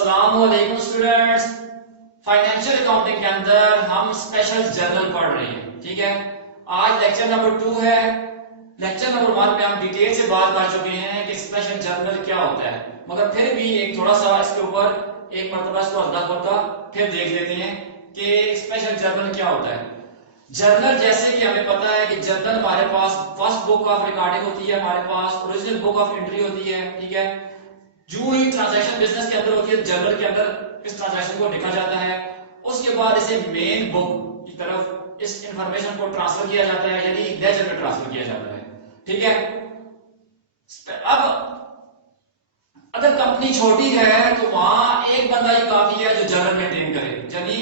अस्सलामुअलैकुम students. Financial accounting के अंदर हम स्पेशल जर्नल पढ़ रहे हैं। ठीक है, आज लेक्चर नंबर 2 है। लेक्चर नंबर 1 में हम डिटेल से बात कर चुके हैं कि स्पेशल जर्नल क्या होता है, मगर फिर भी एक थोड़ा सा इसके ऊपर एक मरतबा इसको हल्का फुल्का फिर देख लेते हैं कि स्पेशल जर्नल क्या होता है। जर्नल जैसे कि हमें पता है कि जर्नल हमारे पास फर्स्ट बुक ऑफ रिकॉर्डिंग होती है, हमारे पास ओरिजिनल बुक ऑफ एंट्री होती है। ठीक है, जो ही ट्रांजैक्शन बिजनेस के अंदर होती है जर्नल के अंदर इस ट्रांजैक्शन को लिखा जाता है। उसके बाद इसे मेन बुक की तरफ इस इंफॉर्मेशन को ट्रांसफर किया जाता है, यानी लेजर में ट्रांसफर किया जाता है। ठीक है, अब अगर कंपनी छोटी है तो वहां एक बंदा ही काफी है जो जर्नल मेंटेन करे, यानी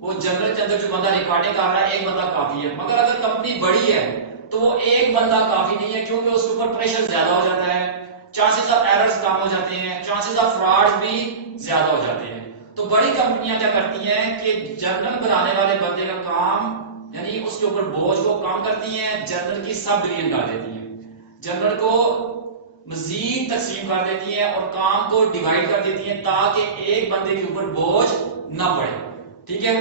वो जर्नल के अंदर जो बंदा रिकॉर्डिंग कर रहा है एक बंदा काफी है। मगर अगर कंपनी बड़ी है तो वो एक बंदा काफी नहीं है, क्योंकि उसके ऊपर प्रेशर ज्यादा हो जाता है, चांसेस ऑफ एरर्स कम हो जाते हैं, चांसेस ऑफ फ्रॉड भी ज्यादा हो जाते हैं। तो बड़ी कंपनियां क्या करती हैं कि जर्नल बनाने वाले बंदे का काम यानी उसके ऊपर बोझ को कम करती हैं, जर्नल की सब डिवीजन कर देती हैं, जर्नल को मजीद तकसीम कर देती हैं और काम को डिवाइड कर देती हैं ताकि एक बंदे के ऊपर बोझ ना पड़े। ठीक है,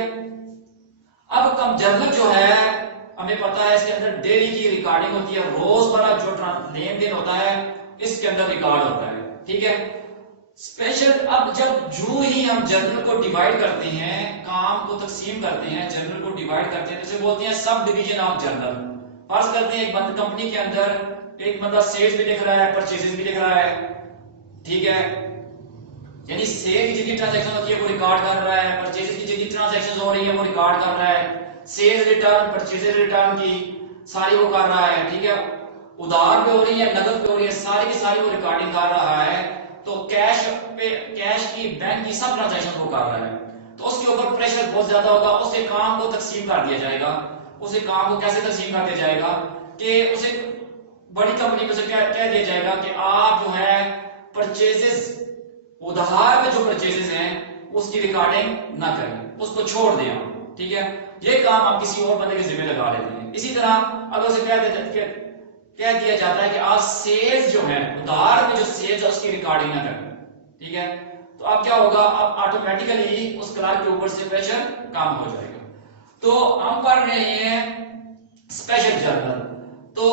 अब कम जर्नल जो है हमें पता है इसके अंदर डेली की रिकॉर्डिंग होती है, रोज वाला जो लेन देन होता है इसके अंदर रिकॉर्ड होता है। ठीक है, स्पेशल अब जब जो ही हम जर्नल को डिवाइड करते हैं, काम को तकसीम करते हैं, जर्नल को डिवाइड करते हैं, तो बोलते हैं सब डिवीजन ऑफ जर्नल। फर्ज करते हैं एक बंद कंपनी के अंदर एक बंदा सेल्स भी लिख रहा है, परचेजेस भी लिख रहा है। ठीक है, यानी सेल की जितनी ट्रांजैक्शन होती है वो रिकॉर्ड कर रहा है, परचेजेस की जितनी ट्रांजैक्शन हो रही है वो रिकॉर्ड कर रहा है, सेल्स रिटर्न परचेजेस रिटर्न की सारी वो कर रहा है। ठीक है, उधार पे हो रही है, नगद पे हो रही है, सारी की सारी वो रिकॉर्डिंग कर रहा है। तो कैश पे, कैश की, बैंक की सब ट्रांजैक्शन वो कर रहा है, तो उसके ऊपर प्रेशर बहुत ज्यादा होगा। उसके काम को तकसीम कर दिया जाएगा। उसे काम को कैसे तकसीम कर दिया जाएगा कि उसे बड़ी कंपनी में से कह दिया जाएगा कि आप जो है परचेजेस, उधार में जो परचेजेस हैं उसकी रिकॉर्डिंग ना करें, उसको छोड़ दें आप। ठीक है, ये काम आप किसी और बंदे के जिम्मे लगा लेते हैं। इसी तरह अगर उसे कह दिया जाता है कि आप सेल्स जो है, उधार में जो सेल्स है उसकी रिकॉर्डिंग ना करें। ठीक है, तो अब क्या होगा, अब ऑटोमेटिकली उस क्लर्क के ऊपर से प्रेशर कम हो जाएगा। तो हम पढ़ रहे हैं स्पेशल जर्नल। तो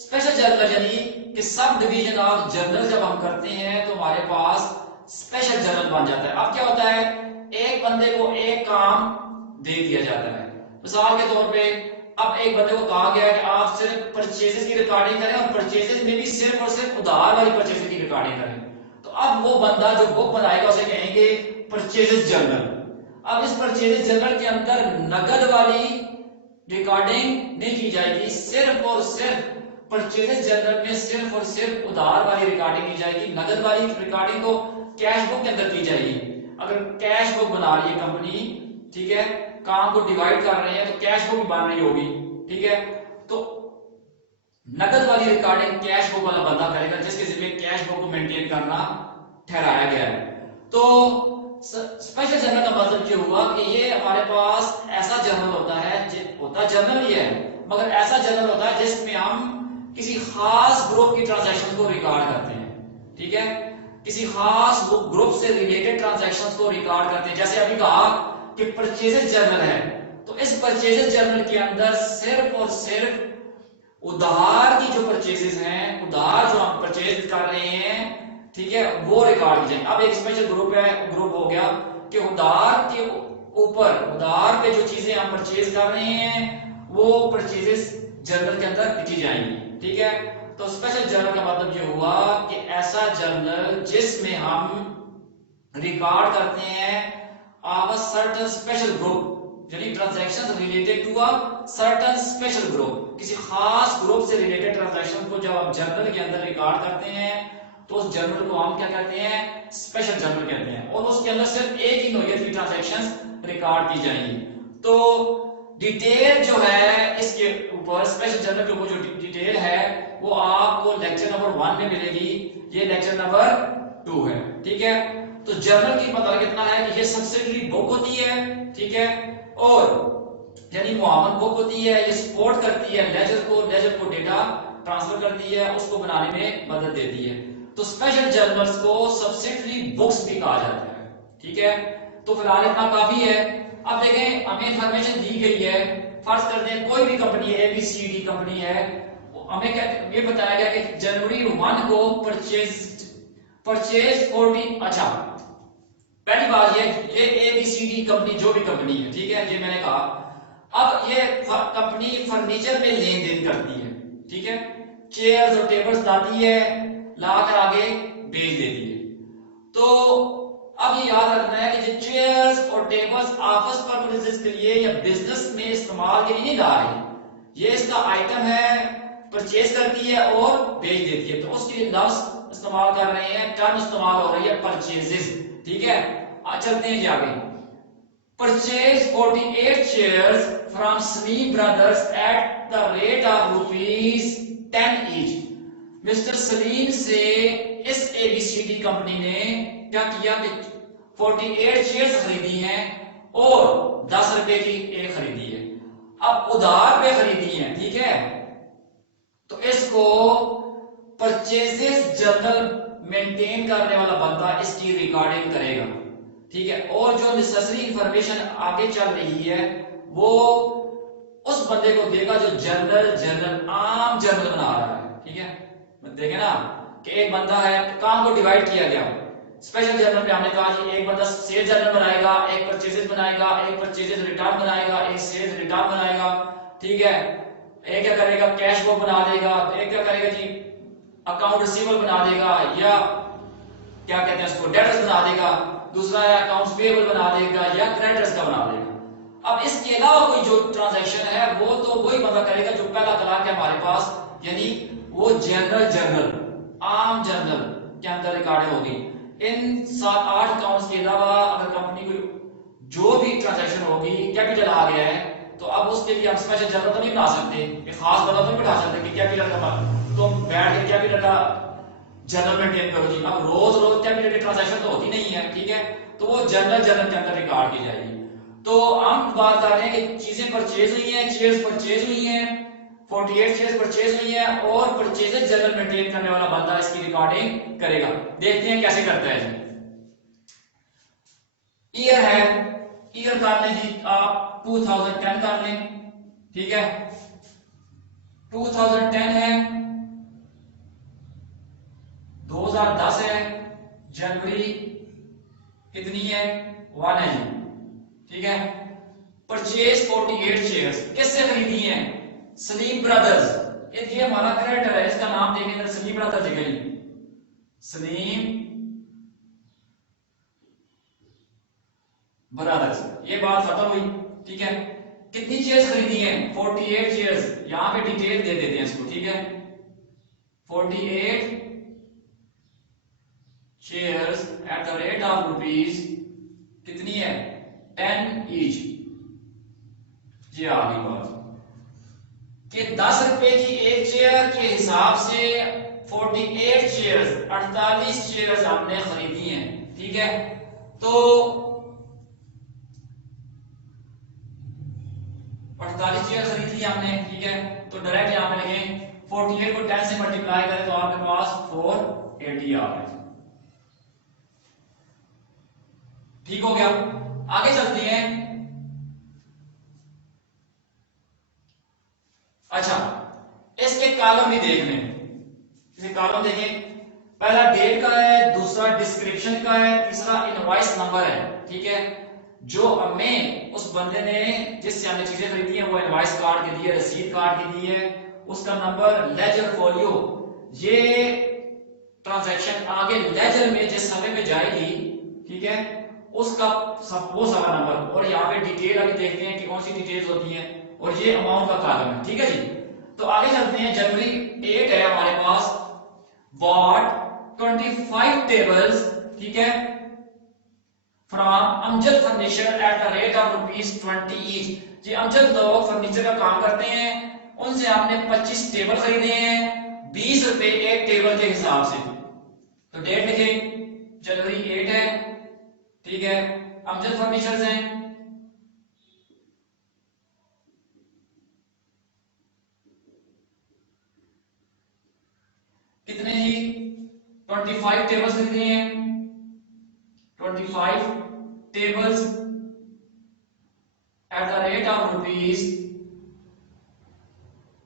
स्पेशल जर्नल यानी कि सब डिवीजन ऑफ जर्नल जब हम करते हैं तो हमारे पास स्पेशल जर्नल बन जाता है। अब क्या होता है, एक बंदे को एक काम दे दिया जाता है। मिसाल के तौर पे अब एक बंदे को कहा गया है कि आप सिर्फ परचेजेस की रिकॉर्डिंग करें और परचेजेस में भी सिर्फ और सिर्फ उधार वाली परचेजेस की रिकॉर्डिंग करें। तो अब वो बंदा जो बुक बनाएगा उसे कहेंगे परचेजेस जर्नल। अब इस परचेजेस जर्नल के अंदर नगद वाली रिकॉर्डिंग नहीं की जाएगी, सिर्फ और सिर्फ परचेजेस जर्नल में सिर्फ और सिर्फ उधार वाली रिकॉर्डिंग की जाएगी। नगद वाली रिकॉर्डिंग तो कैश बुक के अंदर की जाएगी। अगर कैश बुक बना रही है कंपनी, ठीक है, काम को डिवाइड कर रहे हैं तो कैश बुक बन रही होगी। ठीक है, तो नगद वाली रिकॉर्डिंग कैश बुक वाला बंदा करेगा जिसके जिम्मे कैश बुक को मेंटेन करना ठहराया गया है। तो स्पेशल जर्नल का मतलब ये हुआ कि ये हमारे पास ऐसा जर्नल होता है, होता जर्नल ही है मगर ऐसा जर्नल होता है जिसमें हम किसी खास ग्रुप की ट्रांजैक्शन को रिकॉर्ड करते हैं। ठीक है, किसी खास ग्रुप से रिलेटेड ट्रांजैक्शंस को रिकॉर्ड करते हैं। जैसे अभी कहा कि परचेजेस जर्नल है, तो इस परचेजेस जर्नल के अंदर सिर्फ और सिर्फ उधार की जो परचेजेस हैं, उधार जो हम परचेज कर रहे हैं, ठीक है, वो रिकॉर्ड की जाए। अब एक स्पेशल ग्रुप है, ग्रुप हो गया कि उधार के ऊपर, उधार पे जो चीजें हम परचेज कर रहे हैं वो परचेजेस जर्नल के अंदर लिखी जाएंगी। ठीक है, तो स्पेशल जर्नल का मतलब ये हुआ कि ऐसा जर्नल जिसमें हम रिकॉर्ड करते हैं of a certain special group, यानी transaction related to a certain special group. किसी खास ग्रुप से रिलेटेड ट्रांजैक्शन को जब हम जर्नल के अंदर रिकॉर्ड करते हैं तो उस जर्नल को हम क्या कहते हैं, स्पेशल जर्नल कहते हैं, और उसके अंदर सिर्फ एक ही नोयत की ट्रांजैक्शंस रिकॉर्ड की जाएंगी। तो डिटेल जो है इसके ऊपर, स्पेशल जर्नल के ऊपर जो डिटेल है वो आपको लेक्चर नंबर 1 में मिलेगी। ये लेक्चर नंबर 2 है। ठीक है, तो जर्नल की मतलब कितना है कि ये सब्सिडरी बुक होती है। ठीक है, और यानी मुआवन बुक होती है, ये सपोर्ट करती है लेजर को, लेजर को डेटा ट्रांसफर करती है, उसको बनाने में मदद देती है। तो स्पेशल जर्नल्स को सब्सिडरी बुक्स भी कहा जाता है। ठीक है, तो फिलहाल इतना काफी है। अब देखें हमें इंफॉर्मेशन दी गई है, फर्ज करते हैं कोई भी कंपनी है, ABCD कंपनी है, हमें क्या ये बताया गया कि जनवरी 1 को परचेज 40। अच्छा, पहली बात ये ABCD कंपनी जो भी कंपनी है, ठीक है, ये मैंने कहा। अब ये कंपनी फर्नीचर में लेन देन करती है, ठीक है, चेयर्स और टेबल्स लाती है, लाकर आगे बेच देती है। तो अब ये याद रखना है कि जो चेयर्स और टेबल्स ऑफिस पर्पसेस के लिए या बिजनेस में इस्तेमाल के लिए नहीं ला रही, ये इसका आइटम है, परचेज करती है और बेच देती है, तो उसके लिए लफ्ज इस्तेमाल कर रहे हैं, टर्म इस्तेमाल हो रही है परचेजेस, ठीक है। चलते हैं आगे। Purchase 48 chairs from Salim brothers eight the rate of ₹10 each. Mister Salim से इस ABCD कंपनी ने क्या किया कि 48 शेयर्स खरीदी हैं और 10 रुपए की एक खरीदी है। अब उधार पे खरीदी है, ठीक है, तो इसको परचेजेस जर्नल मेंटेन करने वाला बंदा इसकी रिकॉर्डिंग करेगा, ठीक है, और जो नेसेसरी इंफॉर्मेशन आगे चल रही है वो उस बंदे को देगा जो जर्नल आम जर्नल बना रहा है, ठीक है। देखें ना कि एक बंदा है, काम को डिवाइड किया गया। स्पेशल जर्नल में हमने कहा कि एक बंदा सेल जर्नल बनाएगा, एक परचेजेस बनाएगा, एक परचेजेस रिटर्न बनाएगा, एक सेल्स रिटर्न बनाएगा, ठीक है। एक क्या करेगा, कैश बुक बना देगा, एक क्या करेगा जी, अकाउंट रिसीवेबल बना देगा, या क्या कहते हैं उसको, डेटर्स बना देगा, दूसरा है अकाउंट्स पेएबल बना देगा, या क्रेडिटर्स का बना देगा। अब इसके अलावा कोई जो ट्रांजैक्शन है वो तो वही बंदा करेगा जो पहला क्लार्क है हमारे पास, यानी वो जर्नल आम जर्नल के अंदर रिकॉर्ड होगी। इन 7-8 अकाउंट्स के अलावा अगर कंपनी को जो भी ट्रांजैक्शन होगी, कैपिटल आ गया है, तो अब उसके लिए हम स्पेशल जर्नल तो नहीं बना सकते, एक खास बंदा तो नहीं बैठा सकते कि कैपिटल का तुम बैठ के कैपिटल का जर्नल मेंटेन करो जी। अब रोज कैपिटल की ट्रांजैक्शन तो होती नहीं है, ठीक है, तो वो जर्नल के अंदर रिकॉर्ड की जाएगी। तो हम बात कर रहे हैं कि चीजें परचेज हुई हैं, शेयर्स परचेज हुई हैं, 48 शेयर्स परचेज हुई हैं और परचेजेस जर्नल मेंटेन करने वाला बंदा इसकी रिकॉर्डिंग करेगा। देखते हैं कैसे करता है जी। ईयर है, ईयर कर लें जी आप 2010 कर लें, ठीक है, 2010 है, 2010 है, जनवरी कितनी है, 1 है जी, ठीक है। परचेज 48 शेयर्स किससे खरीदी हैं, सलीम ब्रदर्स। ये हमारा क्रेडिटर है, इसका नाम देखेंगे सलीम ब्रदर्स जगह, सलीम ब्रदर्स, ये बात खत्म हुई, ठीक है। कितनी शेयर्स खरीदी हैं, 48 शेयर्स, यहां पे डिटेल दे देते हैं इसको, ठीक है। 48 shares at the rate of rupees कितनी है, 10 ईच। ये आ गई बात कि 10 रुपए की एक शेयर के हिसाब से 48 शेयर्स 48 शेयर्स हमने खरीदी हैं, ठीक है। तो 48 शेयर खरीद ली हमने, ठीक है, तो डायरेक्ट यहां पे लिखें 48 को 10 से मल्टीप्लाई करें तो आपके पास 480 आ गया, ठीक हो गया। आगे चलते हैं। अच्छा, इसके कॉलम भी देख लें, इसे कॉलम देखें, पहला डेट का है, दूसरा डिस्क्रिप्शन का है, तीसरा इनवॉइस नंबर है, ठीक है। जो हमें उस बंदे ने जिससे हमने चीजें खरीदी हैं वो इनवॉइस कार्ड के दिए, रसीद कार्ड के दिए, उसका नंबर, लेजर फोलियो, ये ट्रांजैक्शन आगे लेजर में जिस समय पे जाएगी, ठीक है, उसका वो सारा नंबर, और यहाँ पे डिटेल आगे देखते हैं कि कौन सी डिटेल्स होती हैं, और ये अमाउंट का कॉलम है, ठीक है जी। तो आगे चलते हैं, जनवरी 8 है हमारे पास, बॉट 25 टेबल्स, ठीक है, from Amjad furniture at the rate of ₹20 each. जी अमजद लोग फर्नीचर का काम करते हैं, उनसे आपने 25 टेबल खरीदे हैं 20 रुपए एक टेबल के हिसाब से। तो डेट लिखें, जनवरी 8 है, ठीक है, अमजद फर्नीचर हैं, कितने जी, 25 टेबल्स खरीदे हैं, 25 tables at the rate of rupees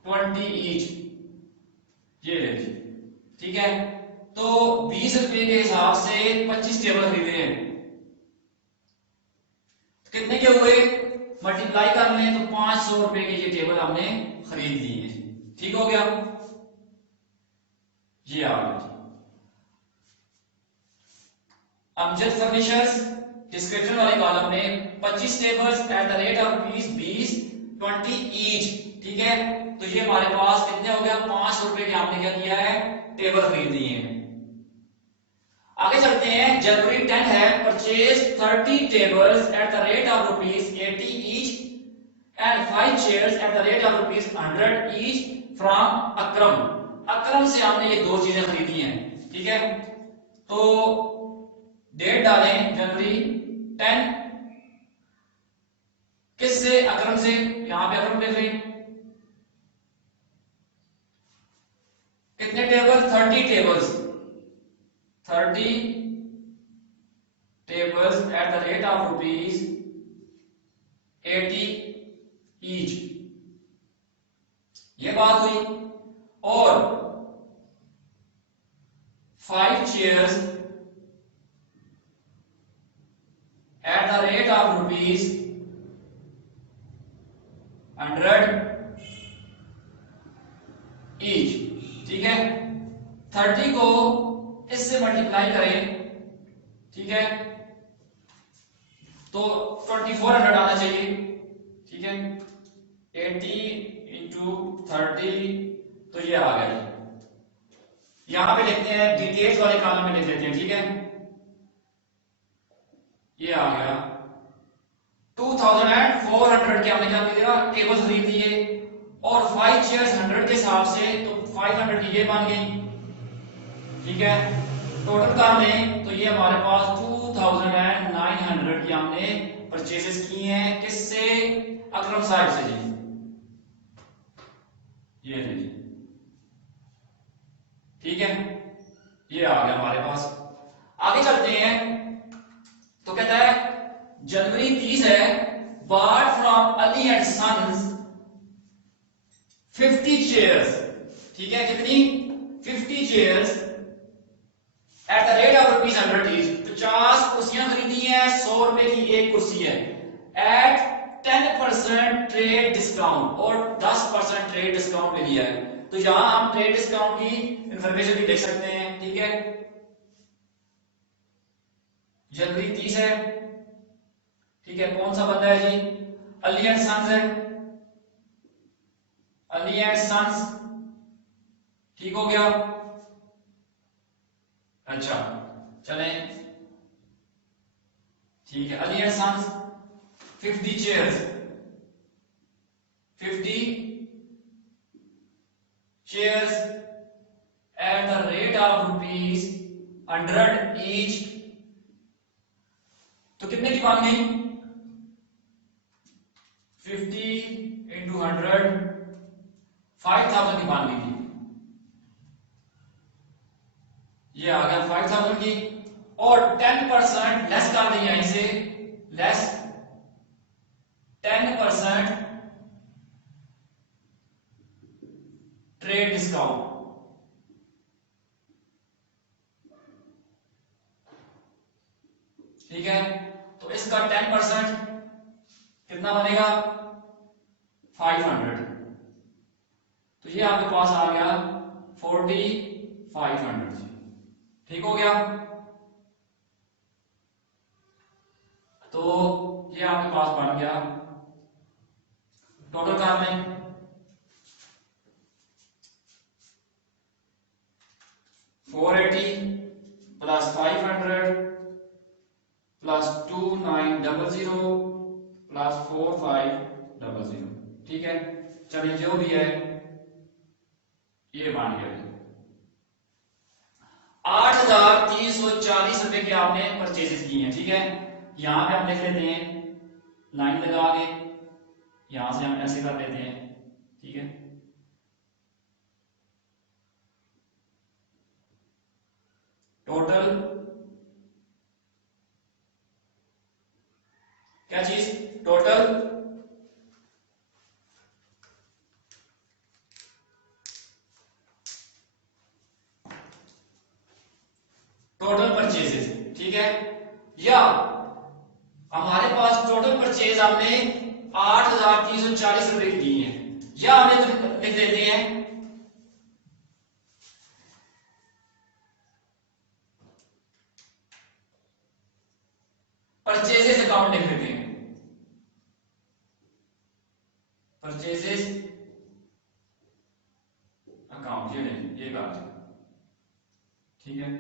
20 each। ये देखिए, ठीक है। तो 20 रुपए के हिसाब से 25 टेबल खरीदे हैं, कितने के हुए, मल्टीप्लाई कर लें तो 500 रुपए के ये टेबल हमने खरीद लिए। ठीक हो गया, ये आ गया। अमजद फर्नीचर्स डिस्क्रिप्शन वाले कॉलम में 25 tables at the rate of rupees 20 each. ठीक है, तो ये हमारे पास कितने हो गया, 500 रुपए के हमने क्या किया है, टेबल खरीद लिए हैं। आगे चलते हैं, जनवरी 10 है, purchase 30 tables at the rate of rupees 80 each and 5 chairs at the rate of rupees 100 each from Akram. Akram से हमने ये दो चीजें खरीदी हैं। ठीक है, तो डेट डालें जनवरी 10, किससे, अक्रम से। यहां पे अक्रम देख लें, कितने table, 30 tables, 30 tables at the rate of rupees 80 each, ये बात हुई। और 5 chairs at the rate of rupees 100 each. ठीक है, 30 को इससे मल्टीप्लाई करें, ठीक है, तो 2400 आना चाहिए। ठीक है, 80 इंटू 30, तो ये आ गया। यहां पे लिखते हैं, डिटेल्स वाले कॉलम में लिख देते हैं। ठीक है, ये आ गया 2400 के हमने क्या किया, टेबल खरीद लिए, और 5 चेयर्स 100 के हिसाब से, तो 500 की ये बन गई। ठीक है, टोटल कर लें तो ये हमारे पास 2900 की हमने परचेसेस की हैं, किससे, अकरम साहब से जी। ये लीजिए, ठीक है, ये आ गया हमारे पास। आगे चलते हैं, तो कहता है जनवरी 30 है, bought from Ali and sons 50 chairs. ठीक है, कितनी, 50 chairs at the rate of rupees 100 each. 50 कुर्सियां खरीदी हैं, 100 रुपए की एक कुर्सी है, एट 10% ट्रेड डिस्काउंट, और 10% ट्रेड डिस्काउंट में दिया है। तो यहां हम ट्रेड डिस्काउंट की इंफॉर्मेशन भी देख सकते हैं। ठीक है, जनवरी 30 है, ठीक है, कौन सा बंदा है जी, अली एंड सन्स है, अली एंड सन्स। ठीक हो गया, अच्छा चलें, ठीक है, Ali and sons 50 chairs, 50 chairs at the rate of rupees 100 each. तो कितने की बन गई, 50 इंटू 100, 5000 की बन गई थी। ये आ गया 5000 की, और 10% लेस कर दें यहीं से, लेस 10% ट्रेड डिस्काउंट। ठीक है, तो इसका 10% कितना बनेगा, 500। तो ये आपके पास आ गया 4500। ठीक हो गया, तो ये आपके पास बन गया, टोटल कर लें, 480 प्लस 500 प्लस 2900 प्लस 4500। ठीक है, चलिए जो भी है ये मान गया 8340 रुपए के आपने परचेजेस किए हैं। ठीक है, यहां पे हम लिख लेते हैं, लाइन लगा के यहां से हम ऐसे कर लेते हैं। ठीक है, टोटल टोटल परचेजेस, ठीक है, या हमारे पास टोटल परचेज हमने 8,340 रुपए की दी है, या हमने लिख देते हैं परचेजेस अकाउंट लिख देते हैं, परचेजेस अकाउंट, ये नहीं, ये बात है, ठीक है।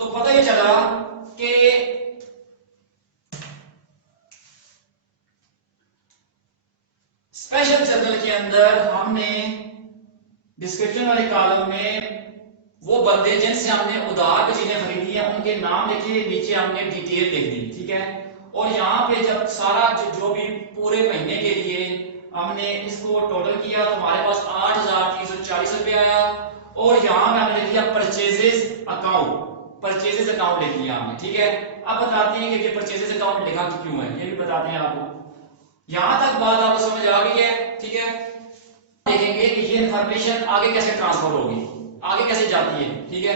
तो पता ये चला कि स्पेशल जर्नल के अंदर हमने डिस्क्रिप्शन वाले कॉलम में वो बंदे जिनसे हमने उधार पे चीजें खरीदी है उनके नाम लिखे, नीचे हमने डिटेल लिख दी, ठीक है। और यहाँ पे जब सारा जो भी पूरे महीने के लिए हमने इसको टोटल किया तो हमारे पास 8,340 रुपए आया, और यहाँ पे हमने लिख दिया परचेजेस अकाउंट, परचेजेस अकाउंट लिख लिया हमने, ठीक है। अब बताते हैं कि ये परचेजेस अकाउंट लिखा क्यों है, ये भी बताते हैं आपको। यहां तक बात आपको समझ आ गई है, ठीक है। देखेंगे कि ये इंफॉर्मेशन आगे कैसे ट्रांसफर होगी, आगे कैसे जाती है, ठीक है।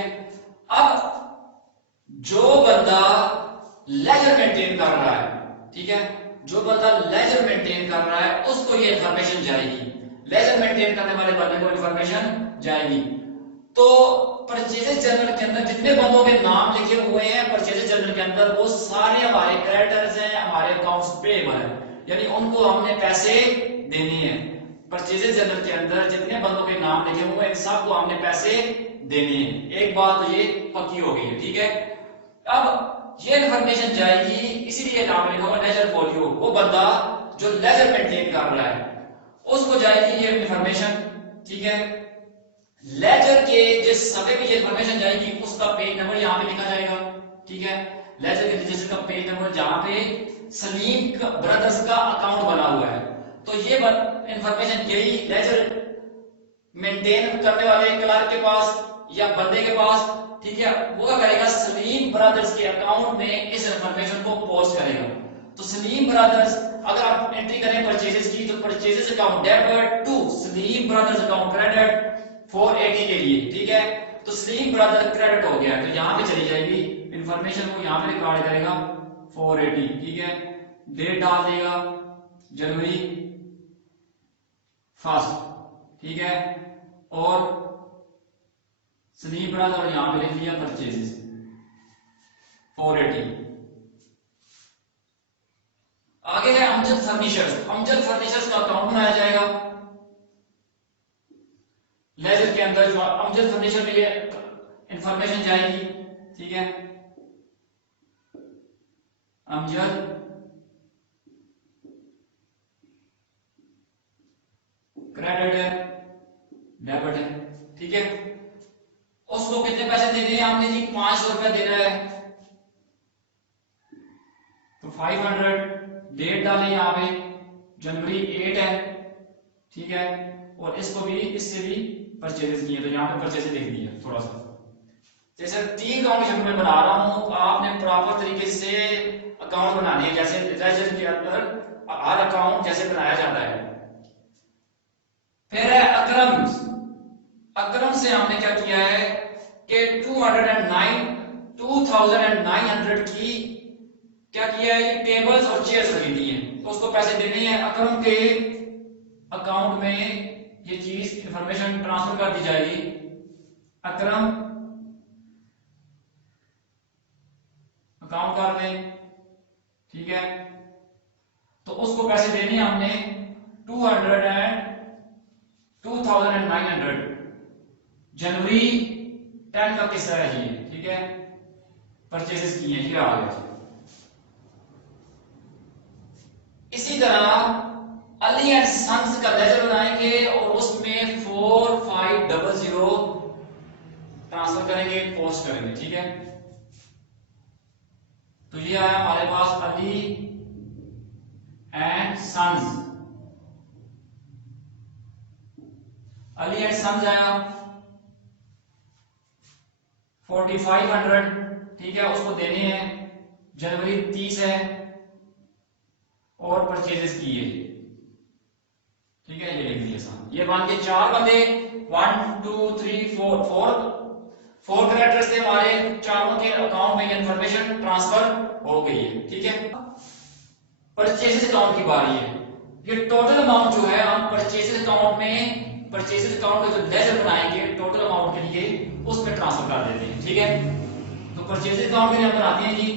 अब जो बंदा लेजर मेंटेन कर रहा है, ठीक है, जो बंदा लेजर मेंटेन कर रहा है उसको ये इंफॉर्मेशन जाएगी, लेजर मेंटेन करने वाले बंदे को इंफॉर्मेशन जाएगी। तो परचेजेस जर्नल के अंदर जितने बंदों के नाम लिखे हुए हैं परचेजेस जर्नल के अंदर वो सारे हमारे क्रेडिटर्स हैं, हमारे अकाउंट्स पेएबल है, यानी उनको हमने पैसे देने हैं। परचेजेस जर्नल के अंदर जितने बंदों के नाम लिखे हुए हैं सबको हमने पैसे देने हैं। एक बात तो ये पक्की हो गई है, ठीक है। अब ये इंफॉर्मेशन जाएगी, इसीलिए नाम लिखा हुआ लेजर फोलियो, वो बंदा जो लेजर मेंटेन कर रहा है उसको जाएगी ये इंफॉर्मेशन, ठीक है। लेजर के जिस सफे पे ये इंफॉर्मेशन जाएगी उसका पेज नंबर यहाँ पे लिखा जाएगा, ठीक है। लेजर के रजिस्टर का पेज नंबर जहां पे सलीम ब्रदर्स का अकाउंट बना हुआ है, तो ये इंफॉर्मेशन यही लेजर मेंटेन करने वाले क्लर्क के पास या बंदे के पास, ठीक है, वो क्या करेगा सलीम ब्रदर्स के अकाउंट में इस इंफॉर्मेशन को पोस्ट करेगा। तो सलीम ब्रदर्स अगर आप एंट्री करें परचेजेस की तो purchases account debit to Salim brothers account credit 480 के लिए, ठीक है। तो सलीम ब्रदर क्रेडिट हो गया, तो यहां पे चली जाएगी इंफॉर्मेशन को, यहां पे रिकॉर्ड करेगा 480, ठीक है। डेट डाल देगा जनवरी 1, ठीक है, और सलीम ब्रदर और यहां पे लिख लिया परचेजेस 480। आगे है अमजद फर्नीचर्स, अमजद फर्नीचर्स का अकाउंट बनाया जाएगा लेजर के अंदर, जो अमजद फर्नीचर के लिए इंफॉर्मेशन जाएगी, ठीक है। अमजद क्रेडिट है, डेबिट है, ठीक है। उसको कितने पैसे देने हैं हमने जी 500 रुपए देना है, तो 500, डेट डालें यहाँ पे जनवरी 8 है, ठीक है। और इसको भी इससे भी परचेजेस किए, तो यहाँ पे परचेजेस लिख दिया थोड़ा सा। जैसे 3 अकाउंट शक्ल में बना रहा हूं, तो आपने प्रॉपर तरीके से अकाउंट बनाने हैं, जैसे लेजर के अंदर हर अकाउंट जैसे बनाया जाता है। फिर है अकरम, अकरम से हमने क्या किया है कि 2,900 की क्या किया है, ये टेबल्स और चेयर्स खरीदी है, तो उसको पैसे देने हैं। अकरम के अकाउंट में ये चीज इंफॉर्मेशन ट्रांसफर कर दी जाएगी। अकरम अकाउंट कर दें, ठीक है, तो उसको पैसे देने हैं हमने 2,900 जनवरी 10 का किस्सा है ये, ठीक है, परचेजेस किए हैं, ये आ गया। इसी तरह अली एंड सन्स का लेजर बनाएंगे और उसमें 4500 ट्रांसफर करेंगे, पोस्ट करेंगे, ठीक है। तो ये आया हमारे पास Ali and sons, Ali and sons आया 4500, ठीक है, उसको देने हैं, जनवरी 30 है और परचेजेस किए, ठीक है, ये लिख दिया। ये बन के 4 बंदे 1 2 3 4 4 कैरेक्टर से हमारे चारों के अकाउंट में इंफॉर्मेशन ट्रांसफर हो गई है। ठीक है, परचेसेस अकाउंट की बारी है। ये टोटल अमाउंट जो है हम परचेसेस अकाउंट में, परचेसेस अकाउंट का जो लेजर बनाएंगे टोटल अमाउंट के लिए, उसमें ट्रांसफर कर देते हैं। ठीक है, तो परचेसेस अकाउंट के लिए हम बनाते हैं जी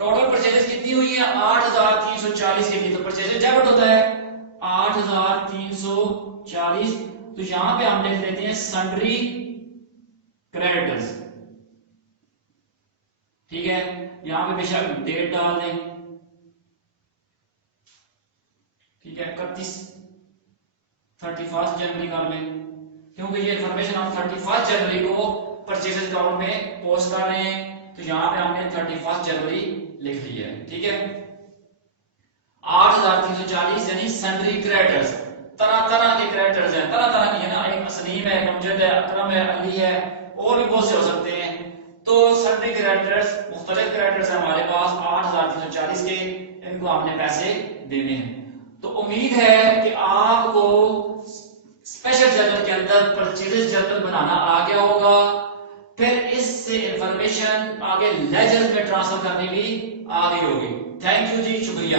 टोटल परचेजेस कितनी हुई है 8340 की। तो परचेजेस डेबिट होता है 8340, तो यहां पे हम लिख देते हैं सन्ड्री क्रेडिटर्स। ठीक है, यहां पे बेशक डेट डाल दें। ठीक है, 31 जनवरी कर लें, क्योंकि ये इंफॉर्मेशन हम 31 जनवरी को परचेजेस अकाउंट में पोस्ट कर रहे हैं, तो यहां पे हमने 31 जनवरी लिख लिया है। ठीक है, 8340 यानी सन्ड्री क्रेडिटर्स, तरह तरह के क्रेडिटर्स हैं, तरह तरह की है ना, एक असलीम है, अमजद है, अकरम है, अली है, और भी बहुत से हो सकते हैं। तो सन्ड्री क्रेडिटर्स, मुख्तलिफ क्रेडिटर्स है हमारे पास 8340 के, इनको हमने पैसे देने हैं। तो उम्मीद है कि आपको स्पेशल जर्नल के अंदर परचेजेस जर्नल बनाना आ गया होगा, फिर इससे इंफॉर्मेशन आगे लेजर में ट्रांसफर करनी भी आ गई होगी। थैंक यू जी, शुक्रिया।